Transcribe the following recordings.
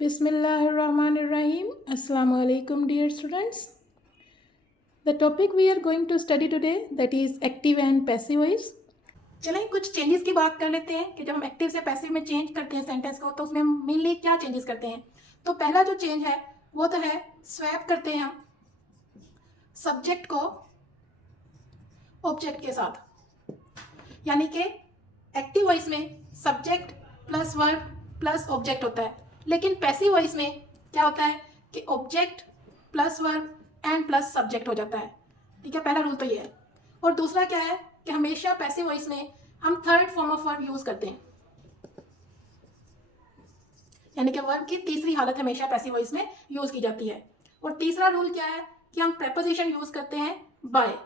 Bismillahirrahmanirrahim. Assalamu alaikum, dear students. The topic we are going to study today, that is active and passive voice. चलें कुछ changes की बात कर लेते हैं कि जब हम एक्टिव से पैसिव में चेंज करते हैं सेंटेंस को तो उसमें हम मेनली क्या चेंजेस करते हैं। तो पहला जो चेंज है वो तो है स्वैप करते हैं हम सब्जेक्ट को ऑब्जेक्ट के साथ, यानी कि एक्टिव वॉइस में subject plus verb plus object होता है, लेकिन पैसिव वॉइस में क्या होता है कि object plus verb and plus subject हो जाता है। ठीक है, पहला रूल तो ये है। और दूसरा क्या है कि हमेशा पैसिव वॉइस में हम third form of verb use करते हैं, यानी कि वर्ब की तीसरी हालत हमेशा पैसिव वॉइस में यूज की जाती है। और तीसरा रूल क्या है कि हम प्रेपोजिशन यूज करते हैं by.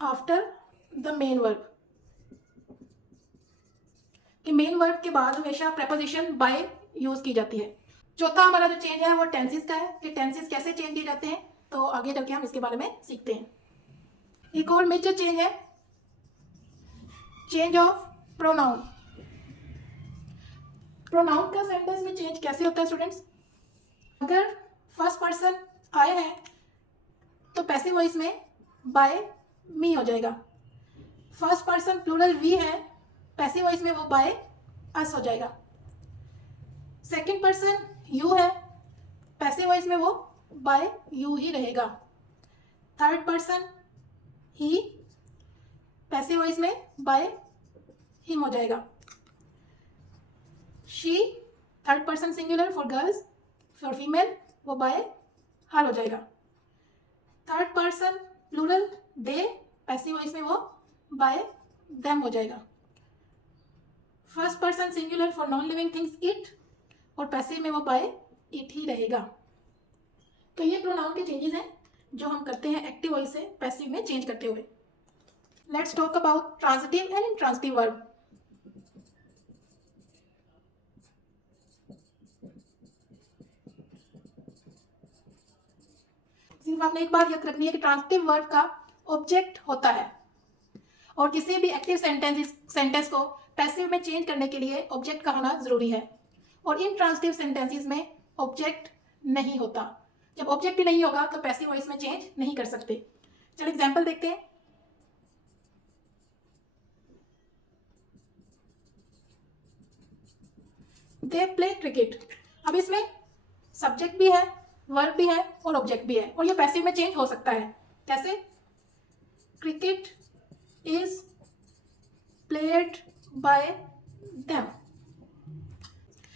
After the main verb, कि मेन वर्ब के बाद हमेशा प्रेपोजिशन बाय यूज की जाती है। चौथा हमारा जो चेंज है वो टेंसेस का है कि टेंसेस कैसे चेंज किए जाते हैं, तो आगे चल के हम इसके बारे में सीखते हैं। एक और मेजर चेंज है चेंज ऑफ प्रोनाउन। प्रोनाउन का सेंटेंस में चेंज कैसे होता है स्टूडेंट्स? अगर फर्स्ट पर्सन आए हैं तो पैसिव वॉइस में बाय मी हो जाएगा। फर्स्ट पर्सन प्लूरल वी है, पैसिव वॉइस में वो बाय अस हो जाएगा। सेकंड पर्सन यू है, पैसिव वॉइस में वो बाय यू ही रहेगा। थर्ड पर्सन ही, पैसिव वॉइस में बाय हिम हो जाएगा। She, third person singular for girls, for female वो बाय हर हो जाएगा। थर्ड पर्सन प्लूरल दे, पैसिव वॉइस में वो बाय देम हो जाएगा। First person singular for non living things it, और पैसिव में वो बाय इट ही रहेगा। तो ये प्रोनाउन के चेंजेस हैं जो हम करते हैं एक्टिव वॉइस से पैसिव में चेंज करते हुए। Let's talk about transitive and intransitive verb. सिर्फ आपने एक बात याद रखनी है कि ट्रांजिटिव वर्ब का ऑब्जेक्ट होता है, और किसी भी एक्टिव सेंटेंस को पैसिव में चेंज करने के लिए ऑब्जेक्ट का होना जरूरी है। और इंट्रांजिटिव सेंटेंसेस में ऑब्जेक्ट नहीं होता। जब ऑब्जेक्ट ही नहीं होगा तो पैसिव वॉइस में चेंज नहीं कर सकते। चलो एग्जांपल देखते हैं। They play cricket. अब इसमें सब्जेक्ट भी है, वर्ब भी है और ऑब्जेक्ट भी है, और ये पैसिव में चेंज हो सकता है। कैसे? Cricket is played by them.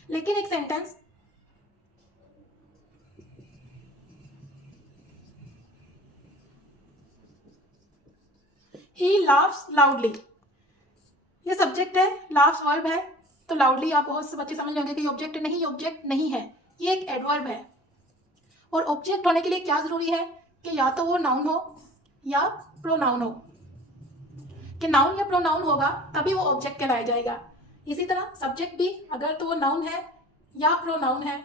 लेकिन एक सेंटेंस ही लाफ्स लाउडली, ये सब्जेक्ट है, लाफ्स वर्ब है, तो लाउडली आप बहुत से बच्चे समझ जाएंगे कि ऑब्जेक्ट नहीं है, ये एक एडवर्ब है। और ऑब्जेक्ट होने के लिए क्या जरूरी है कि या तो वो नाउन हो या प्रोनाउन हो, कि नाउन या प्रोनाउन होगा तभी वो ऑब्जेक्ट कहलाया जाएगा। इसी तरह सब्जेक्ट भी अगर तो वो नाउन है या प्रोनाउन है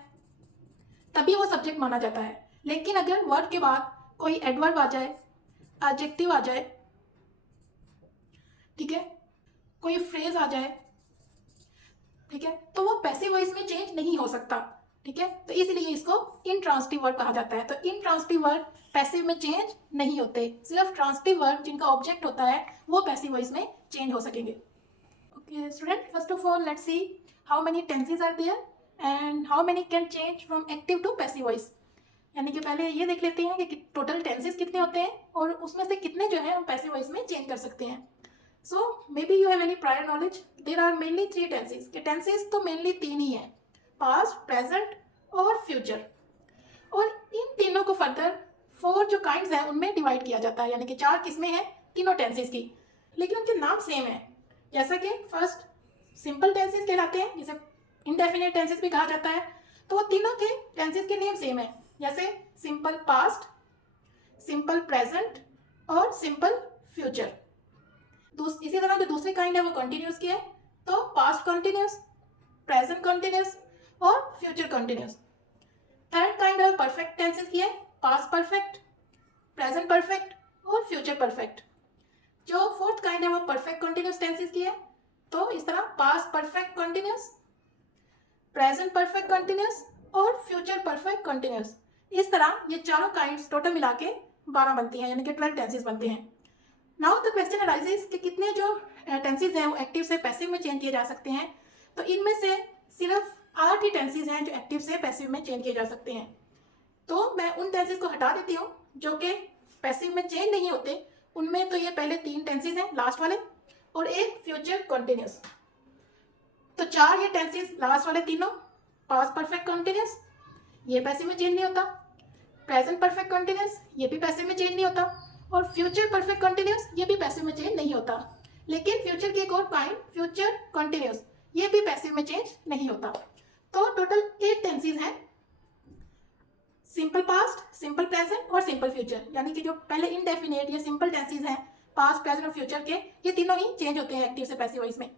तभी वो सब्जेक्ट माना जाता है। लेकिन अगर वर्ड के बाद कोई एडवर्ब आ जाए, एडजेक्टिव आ जाए, ठीक है, कोई फ्रेज आ जाए, ठीक है, तो वो पैसिव वॉइस में चेंज नहीं हो सकता। ठीक है, तो इसलिए इसको इंट्रांजिटिव वर्ब कहा जाता है। तो इंट्रांजिटिव वर्ब पैसिव में चेंज नहीं होते, सिर्फ ट्रांजिटिव वर्ब जिनका ऑब्जेक्ट होता है वो पैसिव वॉइस में चेंज हो सकेंगे। Okay student, first of all let's see how many tenses are there and how many can change from active to passive voice. यानी कि पहले ये देख लेते हैं कि टोटल टेंसेस कितने होते हैं और उसमें से कितने जो है हम पैसिव वॉइस में चेंज कर सकते हैं। So maybe you have any prior knowledge, there are mainly 3 tenses. के टेंसेस तो मेनली 3 ही हैं, पास्ट, प्रेजेंट और फ्यूचर। और इन तीनों को फर्दर 4 जो काइंड्स हैं उनमें डिवाइड किया जाता है, यानी कि 4 किस्में हैं तीनों टेंसेस की, लेकिन उनके नाम सेम है। जैसा कि फर्स्ट सिंपल टेंसेस कहलाते हैं, जिसे इंडेफिनिट टेंसेस भी कहा जाता है, तो वो तीनों के टेंसेस के नेम सेम है, जैसे सिंपल पास्ट, सिंपल प्रेजेंट और सिंपल फ्यूचर। इसी तरह जो दूसरी काइंड है वो कंटिन्यूस की है, तो पास्ट कंटिन्यूस, प्रेजेंट कंटिन्यूस और फ्यूचर कंटिन्यूस। थर्ड काइंड है परफेक्ट टेंसेस की है, पास्ट परफेक्ट, प्रेजेंट परफेक्ट और फ्यूचर परफेक्ट। जो फोर्थ काइंड है वो परफेक्ट कंटिन्यूस टेंसेस की है, तो इस तरह past perfect continuous, present perfect continuous और फ्यूचर परफेक्ट कंटिन्यूस, इस तरह ये चारों काइंड्स टोटल मिला के 12 बनती हैं, यानी कि 12 टेंसेस बनते हैं। नाउ द क्वेश्चन अराइजेस कि कितने जो टेंसेस हैं वो एक्टिव से पैसिव में चेंज किए जा सकते हैं। तो इनमें से सिर्फ 8 ही टेंसेस हैं जो एक्टिव से पैसिव में चेंज किए जा सकते हैं। तो मैं उन टेंसेस को हटा देती हूँ जो कि पैसिव में चेंज नहीं होते। उनमें तो ये पहले 3 टेंसेस हैं लास्ट वाले, और एक फ्यूचर कंटिन्यूस। तो 4 ये टेंसेस लास्ट वाले तीनों, पास्ट परफेक्ट कंटिन्यूस ये पैसिव में चेंज नहीं होता, प्रेजेंट परफेक्ट कंटिन्यूस ये भी पैसिव में चेंज नहीं होता, और फ्यूचर परफेक्ट कंटिन्यूस ये भी पैसिव में चेंज नहीं होता। लेकिन फ्यूचर की एक और काइंड फ्यूचर कंटिन्यूस ये भी पैसिव में चेंज नहीं होता। तो टोटल 8 टेंसेस हैं, सिंपल पास्ट, सिंपल प्रेजेंट और सिंपल फ्यूचर, यानी कि जो पहले इनडेफिनेट या सिंपल टेंसेस हैं पास्ट प्रेजेंट और फ्यूचर के, ये तीनों ही चेंज होते हैं एक्टिव से पैसिव वॉइस में।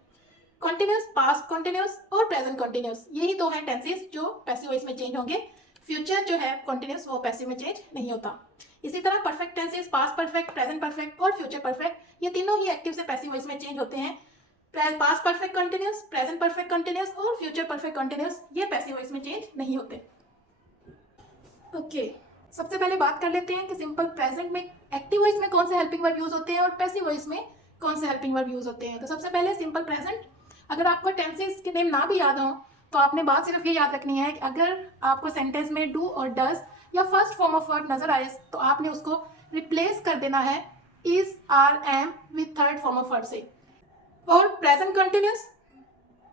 कंटिन्यूस, पास्ट कंटिन्यूस और प्रेजेंट कंटिन्यूस, यही 2 हैं टेंसेस जो पैसिव वॉइस में चेंज होंगे। फ्यूचर जो है कंटिन्यूस वो पैसिव में चेंज नहीं होता। इसी तरह perfect tenses, past perfect, present perfect और फ्यूचर परफेक्ट, ये तीनों ही एक्टिव से पैसिव वॉइस में चेंज होते हैं। Past perfect continuous, present perfect continuous और फ्यूचर परफेक्ट कंटिन्यूस ये पैसिव वॉइस में चेंज नहीं होते। ओके, सबसे पहले बात कर लेते हैं कि सिंपल प्रेजेंट में एक्टिव वॉइस में कौन से हेल्पिंग वर्ब यूज होते हैं और पैसिव वॉइस में कौन से हेल्पिंग वर्ब यूज होते हैं। तो सबसे पहले सिंपल प्रेजेंट, अगर आपको टेंसेस के नेम ना भी याद हो तो आपने बात सिर्फ ये याद रखनी है कि अगर आपको सेंटेंस में डू और डज या फर्स्ट फॉर्म ऑफ वर्ड नजर आए तो आपने उसको रिप्लेस कर देना है is, are, am with third form of word से। और प्रेजेंट कंटिन्यूस,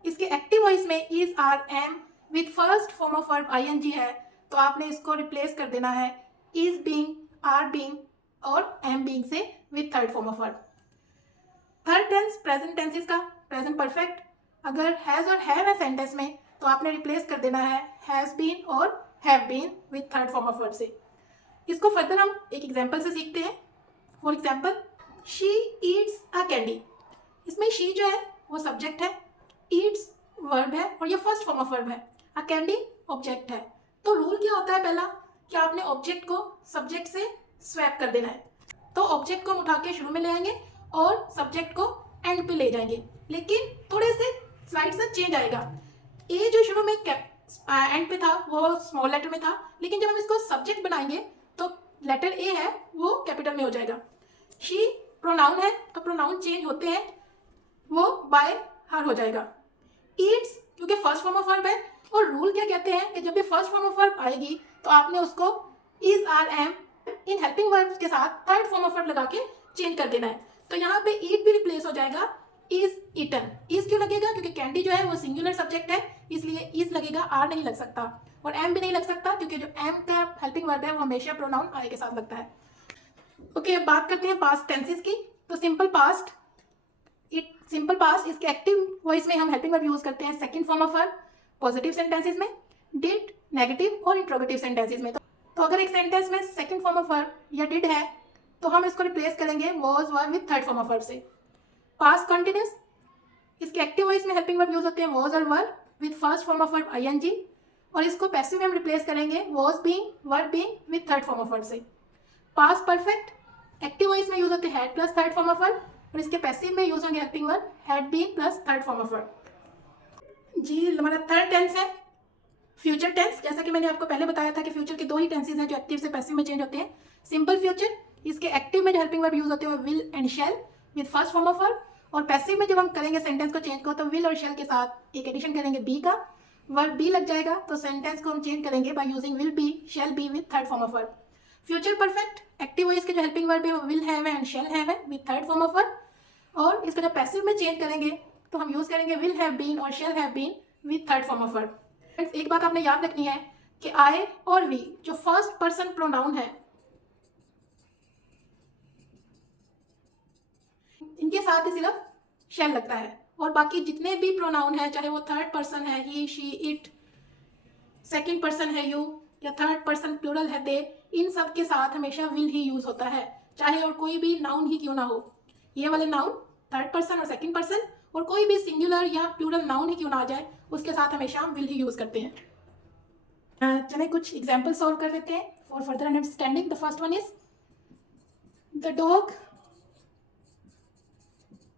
इसके एक्टिव वॉइस में is, are, am with first form of verb I N G है, तो आपने इसको रिप्लेस कर देना है इज बीइंग, आर बीइंग और एम बीइंग से with third form of verb. Third tense present tenses का प्रेजेंट परफेक्ट, अगर हैज और हैव है सेंटेंस में तो आपने रिप्लेस कर देना है हैज बीन और have been with third form of verb से। इसको फर्दर हम एक एग्जांपल से सीखते हैं। For example, she eats a candy, इसमें शी जो है वो सब्जेक्ट है, ईट्स वर्ब है और ये फर्स्ट फॉर्म ऑफ वर्ब है, अ कैंडी ऑब्जेक्ट है। तो रूल क्या होता है पहला, कि आपने ऑब्जेक्ट को सब्जेक्ट से स्वैप कर देना है। तो ऑब्जेक्ट को हम उठा के शुरू में ले आएंगे और सब्जेक्ट को एंड पे ले जाएंगे, लेकिन थोड़े से स्लाइड से चेंज आएगा। ए जो शुरू में एंड पे था वो स्मॉल लेटर में था, लेकिन जब हम इसको सब्जेक्ट बनाएंगे तो लेटर ए है वो कैपिटल में हो जाएगा। शी प्रोनाउन है तो प्रोनाउन चेंज होते हैं, वो बाय हर हो जाएगा। ईट्स क्योंकि फर्स्ट फॉर्म ऑफ वर्ब है, और रूल क्या कहते हैं कि जब भी फर्स्ट फॉर्म ऑफ वर्ब आएगी तो आपने उसको is, are, am in helping verbs के साथ थर्ड फॉर्म ऑफ वर्ब लगा के चेंज कर देना है। तो यहाँ पे ईट भी रिप्लेस हो जाएगा इज ईटन। इज क्यों लगेगा, क्योंकि कैंडी जो है वो सिंगुलर सब्जेक्ट है, इसलिए इज लगेगा, आर नहीं लग सकता, और एम भी नहीं लग सकता क्योंकि जो एम का हेल्पिंग वर्ब है वो हमेशा प्रोनाउन आई के साथ लगता है। ओके, अब बात करते हैं पास्ट टेंसेस की। तो सिंपल पास्ट, सिंपल पास्ट इसके एक्टिव वॉइस में हम हेल्पिंग वर्ब यूज करते हैं second form of verb positive sentences में, डिड नेगेटिव और इंट्रोगेटिव सेंटेंसेस में। तो अगर एक सेंटेंस में सेकंड फॉर्म ऑफ वर्ब या डिड है तो हम इसको रिप्लेस करेंगे was, were with third form of verb से। पास्ट कंटिन्यूस, इसके एक्टिव वॉइस में हेल्पिंग वर्ब यूज होते हैं वॉज और वर with first form of verb ING, और इसको पैसिव में हम रिप्लेस करेंगे was being, were being with third form of verb से। पास्ट परफेक्ट, एक्टिव वॉइस में यूज होते हैं had plus third form of verb, और इसके पैसिव में यूज होंगे helping verb had been plus third form of verb. जी, हमारा थर्ड टेंस है फ्यूचर टेंस। जैसा कि मैंने आपको पहले बताया था कि फ्यूचर के 2 ही टेंसेस हैं जो एक्टिव से पैसिव में चेंज होते हैं। सिंपल फ्यूचर, इसके एक्टिव में जो हेल्पिंग वर्ब यूज होते हैं वो will and shall with first form of verb, और पैसिव में जब हम करेंगे सेंटेंस को चेंज को तो विल और शैल के साथ एक एडिशन करेंगे बी का, वर्ब बी लग जाएगा, तो सेंटेंस को हम चेंज करेंगे by using will be, shall be with third form of verb. Future perfect, active voice के जो हेल्पिंग वर्ब है वो will have and shall have है with third form of verb, और इसको जब पैसिव में चेंज करेंगे तो हम यूज करेंगे विल हैव बीन और shall have been with third form of verb. एक बात आपने याद रखनी है कि आई और वी जो फर्स्ट पर्सन प्रोनाउन है इनके साथ ही सिर्फ शैल लगता है, और बाकी जितने भी प्रोनाउन है चाहे वो थर्ड पर्सन है ही, शी, इट, सेकंड पर्सन है यू, या थर्ड पर्सन प्लूरल है दे, इन सब के साथ हमेशा विल ही यूज होता है, चाहे और कोई भी नाउन ही क्यों ना हो। ये वाले नाउन थर्ड पर्सन और सेकंड पर्सन और कोई भी सिंगुलर या प्लूरल नाउन ही क्यों ना आ जाए उसके साथ हमेशा हम विल ही यूज करते हैं। चलिए कुछ एग्जाम्पल सॉल्व कर लेते हैं for further understanding. The first one is the dog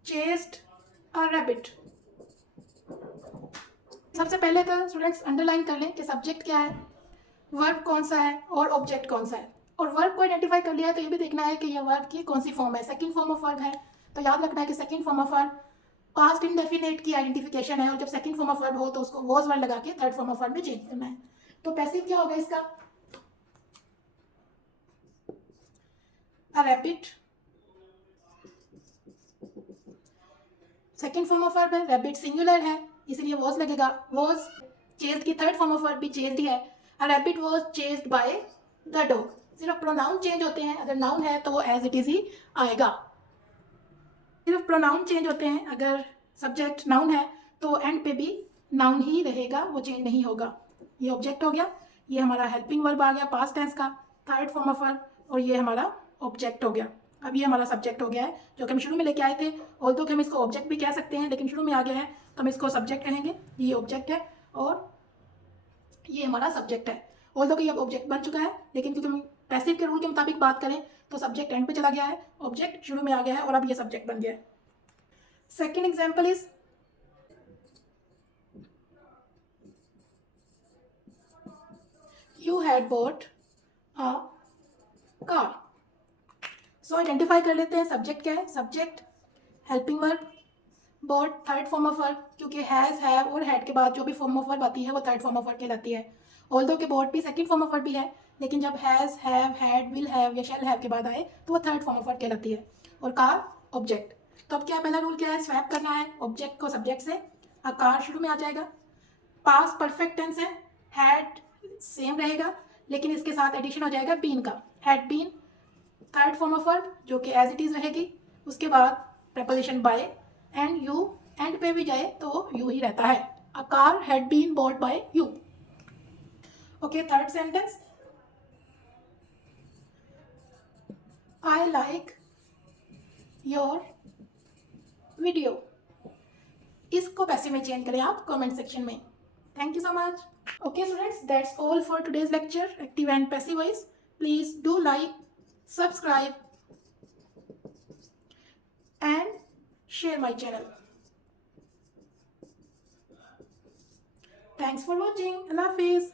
chased a rabbit. सबसे पहले तो स्टूडेंट्स अंडरलाइन कर लें कि सब्जेक्ट क्या है, वर्ब कौन सा है और ऑब्जेक्ट कौन सा है। और वर्ब को आइडेंटिफाई कर लिया है तो ये भी देखना है कि ये वर्ब की कौन सी फॉर्म है। सेकंड फॉर्म ऑफ वर्ब है तो याद रखना है कि second form of verb past indefinite की आइडेंटिफिकेशन है, और जब सेकंड फॉर्म ऑफ वर्ब हो तो उसको वॉज वर्ड लगा के थर्ड फॉर्म ऑफ वर्ब में चेंज करना है। तो पैसिव क्या होगा इसका, a rabbit, second form of verb है, रैबिट सिंगुलर है इसलिए वॉज लगेगा, वॉज चेज्ड की थर्ड फॉर्म ऑफ वर्ब भी चेज्ड ही है, a rabbit was chased by the dog. सिर्फ प्रोनाउन चेंज होते हैं, अगर नाउन है तो वो एज इट इज ही आएगा। सिर्फ प्रोनाउन चेंज होते हैं, अगर सब्जेक्ट नाउन है तो एंड पे भी नाउन ही रहेगा, वो चेंज नहीं होगा। ये ऑब्जेक्ट हो गया, ये हमारा हेल्पिंग वर्ब आ गया पास्ट टेंस का थर्ड फॉर्म ऑफ वर्ब, और ये हमारा ऑब्जेक्ट हो गया। अब ये हमारा सब्जेक्ट हो गया है जो कि हम शुरू में लेके आए थे, और तो कि हम इसको ऑब्जेक्ट भी कह सकते हैं लेकिन शुरू में आ गया है तो हम इसको सब्जेक्ट कहेंगे। ये ऑब्जेक्ट है और ये हमारा सब्जेक्ट है। ऑल्दो कि ये ऑब्जेक्ट बन चुका है लेकिन क्योंकि हम पैसिव के रूल के मुताबिक बात करें तो सब्जेक्ट एंड पे चला गया है, ऑब्जेक्ट शुरू में आ गया है और अब ये सब्जेक्ट बन गया है। Second example is you had bought a car। So identify कर लेते हैं सब्जेक्ट क्या है, subject helping verb, bought third form of verb, क्योंकि हैज़ हैव और हैड के बाद जो भी फॉर्म ऑफ वर्ब आती है वो थर्ड फॉर्म ऑफ वर्ब कहलाती है। ऑल्दो के बॉट भी सेकंड फॉर्म ऑफ वर्ब भी है लेकिन जब has have had will have या शैल हैव के बाद आए तो वो थर्ड फॉर्म ऑफ वर्ब कहलाती है। और कार ऑब्जेक्ट, तो अब क्या पहला रूल क्या है, स्वैप करना है ऑब्जेक्ट को सब्जेक्ट से। अब कार शुरू में आ जाएगा, पास परफेक्ट टेंस है, हैड सेम रहेगा लेकिन इसके साथ एडिशन हो जाएगा बीन का, had been third form of verb जो कि एज इट इज रहेगी। उसके बाद preposition by and you, end पे भी जाए तो यू ही रहता है, a car had been bought by you. Okay, third sentence, I like your video. इसको पैसे में चेंज करें आप कमेंट सेक्शन में। Thank you so much. Okay students, that's all for today's lecture, active and passive voice. Please do like, subscribe and share my channel. Thanks for watching. Allah Hafiz.